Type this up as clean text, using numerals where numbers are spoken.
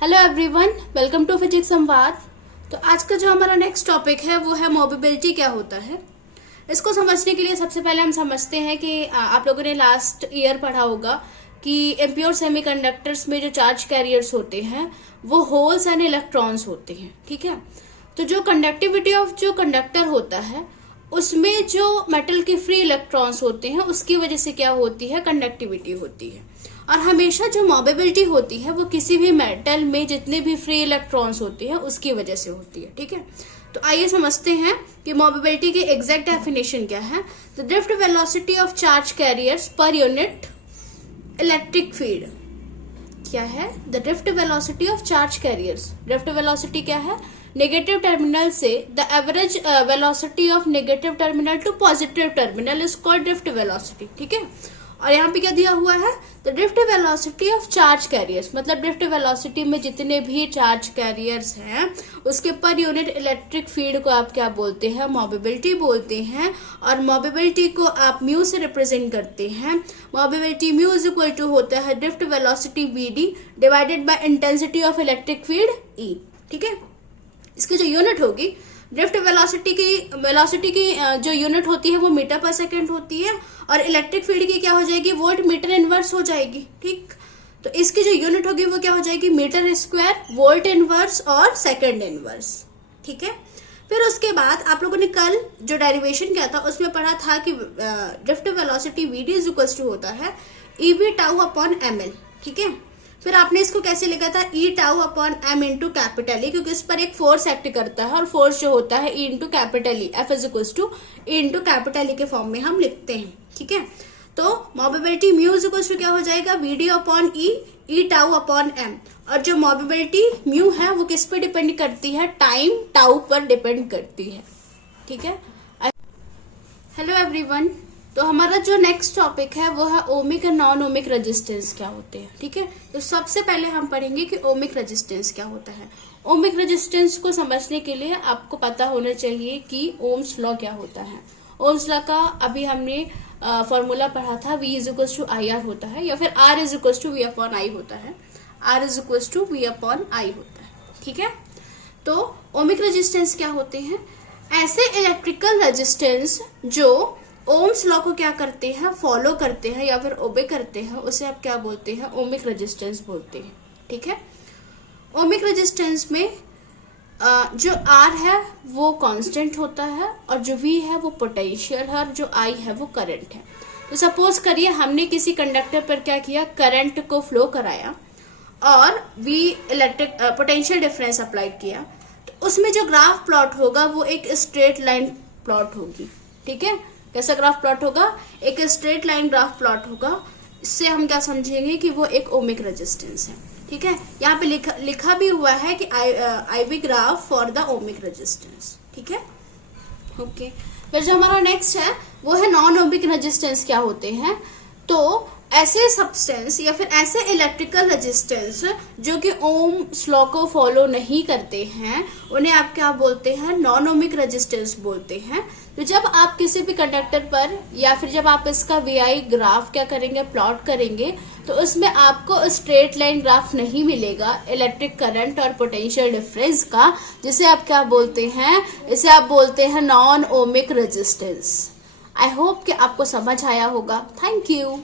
Hello everyone, welcome to physics Samvad. तो आज का जो हमारा नेक्स्ट टॉपिक है वो है मोबिलिटी क्या होता है। इसको समझने के लिए सबसे पहले हम समझते हैं कि आप लोगों ने लास्ट ईयर पढ़ा होगा कि इम्प्योर सेमीकंडक्टर्स में जो चार्ज कैरियर्स होते हैं वो होल्स एंड इलेक्ट्रॉन्स होते हैं। ठीक है, तो जो कंडक्टिविटी ऑफ जो कंडक्टर होता है उसमें जो मेटल के फ्री इलेक्ट्रॉन्स होते हैं उसकी वजह से क्या होती है, कंडक्टिविटी होती है। और हमेशा जो मोबिलिटी होती है वो किसी भी मेटल में जितने भी फ्री इलेक्ट्रॉन्स होते हैं उसकी वजह से होती है। ठीक है, तो आइए समझते हैं कि मोबिलिटी की एग्जैक्ट डेफिनेशन क्या है। The drift velocity of charge carriers per unit electric field क्या है। The drift velocity of charge carriers, drift velocity क्या है, नेगेटिव टर्मिनल से the average velocity of negative terminal to positive terminal is called drift velocity. ठीक है, और यहाँ पे क्या दिया हुआ है, the drift velocity of charge carriers, मतलब ड्रिफ्ट वेलोसिटी में जितने भी चार्ज कैरियर्स हैं उसके पर यूनिट इलेक्ट्रिक फील्ड को आप क्या बोलते हैं, मोबिलिटी बोलते हैं। और मोबिलिटी को आप म्यू से रिप्रेजेंट करते हैं। Mobility mu is equal to होता है drift velocity VD divided by intensity of electric field E. ठीक है, इसकी जो यूनिट होगी ड्रिफ्ट वेलोसिटी की जो यूनिट होती है वो मीटर पर सेकंड होती है और इलेक्ट्रिक फील्ड की क्या हो जाएगी, वोल्ट मीटर इनवर्स हो जाएगी। ठीक, तो इसकी जो यूनिट होगी वो क्या हो जाएगी, मीटर स्क्वायर, वोल्ट इनवर्स और सेकंड इनवर्स। ठीक है, फिर उसके बाद आप लोगों ने कल जो डेरिवेशन किया था उसमें पढ़ा था कि drift velocity VD is equal to होता है EV tau upon M L. ठीक है, फिर आपने इसको कैसे लिखा था, E tau upon M into capital E, क्योंकि इस पर एक फोर्स एक्ट करता है और फोर्स जो होता है E into capital E, F is equal to E into capital E के फॉर्म में हम लिखते हैं। ठीक है, तो mobility mu is equal to क्या हो जाएगा, VD upon E, E tau upon M. और जो मोबिलिटी म्यू है वो किस पे डिपेंड करती है, टाइम टाउ पर डिपेंड करती है। ठीक है, हेलो एवरीवन, तो हमारा जो नेक्स्ट टॉपिक है वो है ओमिक और नॉन ओमिक रेजिस्टेंस क्या होते हैं। ठीक है, तो सबसे पहले हम पढ़ेंगे कि ओमिक रेजिस्टेंस क्या होता है। ओमिक रेजिस्टेंस को समझने के लिए आपको पता होना चाहिए कि ओम्स लॉ क्या होता है। ओम्स लॉ का अभी हमने फॉर्मूला पढ़ा था, V is equal to I R होता है या फिर R is equal to V upon I होता है। R is equal to V upon I होता है। ठीक है, तो ओमिक रेजिस्टेंस क्या होते हैं, ऐसे इलेक्ट्रिकल रेजिस्टेंस जो ओम्स लॉ को क्या करते हैं, फॉलो करते हैं या फिर ओबे करते हैं, उसे आप क्या बोलते हैं, ओमिक रेजिस्टेंस बोलते हैं। ठीक है, ओमिक रेजिस्टेंस में जो R है वो कांस्टेंट होता है और जो V है वो पोटेंशियल है और जो I है वो करंट है। तो सपोज करिए हमने किसी कंडक्टर पर क्या किया, करंट को फ्लो कराया और V electric potential difference apply किया, तो उसमें जो ग्राफ प्लॉट होगा वो एक स्ट्रेट लाइन प्लॉट होगी। ठीक है, कैसा ग्राफ प्लॉट होगा, एक स्ट्रेट लाइन ग्राफ प्लॉट होगा। इससे हम क्या समझेंगे कि वो एक ओमिक रेजिस्टेंस है। ठीक है, यहाँ पे लिखा भी हुआ है कि I V graph for the ohmic resistance. ठीक है, ओके। फिर जो हमारा नेक्स्ट है वो है नॉन ओमिक रेजिस्टेंस क्या होते हैं। तो ऐसे सब्सटेंस या फिर ऐसे इलेक्ट्रिकल रेजिस्टेंस जो कि ओम्स लॉ को फॉलो नहीं करते हैं उन्हें आप क्या बोलते हैं, नॉन ओमिक रेजिस्टेंस बोलते हैं। तो जब आप किसी भी कंडक्टर पर या फिर जब आप इसका VI ग्राफ क्या करेंगे, प्लॉट करेंगे, तो उसमें आपको स्ट्रेट लाइन ग्राफ नहीं मिलेगा इलेक्ट्रिक करंट और पोटेंशियल डिफरेंस का, जिसे आप क्या बोलते हैं, इसे आप बोलते हैं non ohmic resistance. I hope कि आपको समझ आया होगा। Thank you.